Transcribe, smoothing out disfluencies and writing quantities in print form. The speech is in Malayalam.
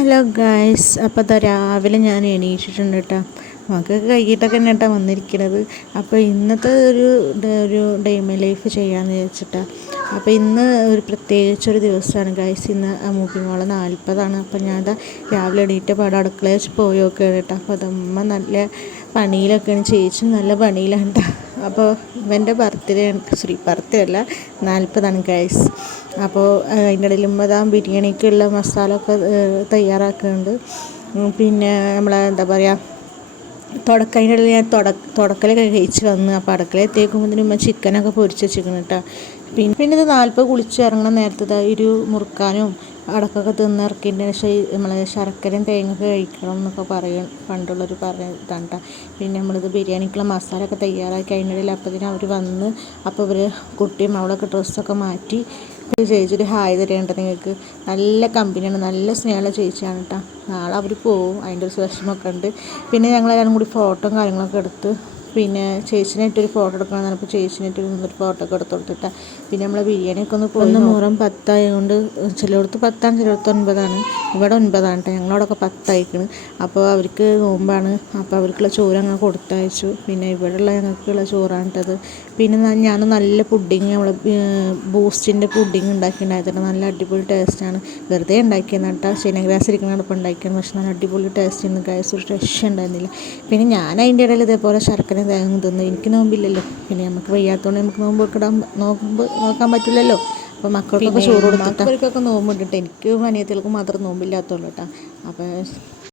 ഹലോ ഗായ്സ്, അപ്പോൾ അതാ രാവിലെ ഞാൻ എണീറ്റിട്ടുണ്ട് കേട്ടോ. മക്കൾക്ക് കൈകിട്ടൊക്കെ തന്നെ കേട്ടോ വന്നിരിക്കുന്നത്. അപ്പോൾ ഇന്നത്തെ ഒരു ഡേ മൈ ലൈഫ് ചെയ്യാമെന്ന് വിചാരിച്ചിട്ടാണ്. അപ്പോൾ ഇന്ന് ഒരു പ്രത്യേകിച്ചൊരു ദിവസമാണ് ഗായ്സ്. ഇന്ന് മൂപ്പിമോളെ 40ആണ്. അപ്പോൾ ഞാൻ രാവിലെ എണീറ്റ പാടെ അടുക്കളയിൽ പോയി നോക്കുകയാണ് കേട്ടോ. അപ്പോൾ അതമ്മ നല്ല പണിയിലൊക്കെയാണ്, ചേച്ചി നല്ല പണിയിലാണ് കേട്ടോ. അപ്പോൾ ഇവൻ്റെ ബർത്ത്ഡേ അല്ല 40ആണ് ഗൈസ്. അപ്പോൾ അതിൻ്റെ ഇടയിൽ ബിരിയാണിക്കുള്ള മസാല ഒക്കെ തയ്യാറാക്കുന്നുണ്ട്. പിന്നെ എന്താ പറയുക, അതിൻ്റെ ഇടയിൽ ഞാൻ തുടക്കലൊക്കെ കഴിച്ച് വന്ന്. അപ്പോൾ അടുക്കളയിൽ എത്തിയേക്കുമ്പോൾ ചിക്കനൊക്കെ പൊരിച്ച് വെച്ചിരിക്കണം കേട്ടോ. പിന്നെ ഇത് 40 കുളിച്ച് ഇറങ്ങണ നേരത്തെ ഒരു മുറുക്കാനും അടക്കൊക്കെ തിന്നിറക്കിയതിൻ്റെ ശേഷം നമ്മൾ ശർക്കരയും തേങ്ങയൊക്കെ കഴിക്കണം എന്നൊക്കെ പണ്ടുള്ളൊരു ഇതാണ് കേട്ടോ. പിന്നെ നമ്മളിത് ബിരിയാണിക്കുള്ള മസാല ഒക്കെ തയ്യാറാക്കി അതിനിടയിൽ അപ്പത്തിന് അവർ വന്ന്. അപ്പോൾ ഇവർ കുട്ടിയും അവളൊക്കെ ഡ്രസ്സൊക്കെ മാറ്റി. ചേച്ചി ഒരു ഹായ് തരേണ്ട നിങ്ങൾക്ക്. നല്ല കമ്പനിയാണ്, നല്ല സ്നേഹമുള്ള ചേച്ചിയാണ് കേട്ടോ. നാളെ അവർ പോവും, അതിൻ്റെ ഒരു വിഷമമൊക്കെ ഉണ്ട്. പിന്നെ ഞങ്ങളെല്ലാവരും കൂടി ഫോട്ടോയും കാര്യങ്ങളൊക്കെ എടുത്ത്. പിന്നെ ചേച്ചിനായിട്ടൊരു ഫോട്ടോ എടുക്കണം എന്നപ്പോൾ ചേച്ചിനായിട്ട് ഒരു ഫോട്ടോ ഒക്കെ എടുത്ത് കൊടുത്തിട്ടാണ്. പിന്നെ നമ്മളെ ബിരിയാണിയൊക്കെ ഒന്ന് മുറം 10 ആയതുകൊണ്ട് ചിലയിടത്ത് 10ആണ്, ചിലയിടത്ത് 9ആണ്. ഇവിടെ 9ആണ് കേട്ടോ. ഞങ്ങളോടൊക്കെ 10 ആയിക്കണ്. അപ്പോൾ അവർക്ക് നോമ്പാണ്. അപ്പോൾ അവർക്കുള്ള ചോറ് അങ്ങനെ കൊടുത്തയച്ചു. പിന്നെ ഇവിടെയുള്ള ഞങ്ങൾക്കുള്ള ചോറാണ് കേട്ടത്. പിന്നെ ഞാൻ നല്ല പുഡിങ്, നമ്മൾ ബൂസ്റ്റിൻ്റെ പുഡിങ് ഉണ്ടാക്കിയിട്ടുണ്ടായിരുന്നു. നല്ല അടിപൊളി ടേസ്റ്റാണ്. വെറുതെ ഉണ്ടാക്കിയെന്ന് കേട്ടോ. ശനിഗ്രാസ് ഇരിക്കുന്നതാണ് ഇപ്പോൾ ഉണ്ടാക്കിയത്. പക്ഷെ നല്ല അടിപൊളി ടേസ്റ്റ് ഇന്ന് ഗൈസ്, ഒരു രക്ഷ ഉണ്ടായിരുന്നില്ല. പിന്നെ ഞാൻ അതിൻ്റെ ഇടയിൽ ഇതേപോലെ ശർക്കര തേങ്ങ തിന്നു. എനിക്ക് നോമ്പില്ലല്ലോ. പിന്നെ നമുക്ക് വയ്യാത്തതുകൊണ്ട് നമുക്ക് നോക്കാൻ പറ്റില്ലല്ലോ. അപ്പോൾ മക്കൾക്കൊക്കെ ചോറ് കൊടുത്തിട്ട് അവർക്കൊക്കെ നോമ്പ് ഇട്ടിട്ട് എനിക്ക് അനിയത്തികൾക്ക് മാത്രം നോമ്പില്ലാത്തതുള്ളൂ കേട്ടോ. അപ്പോൾ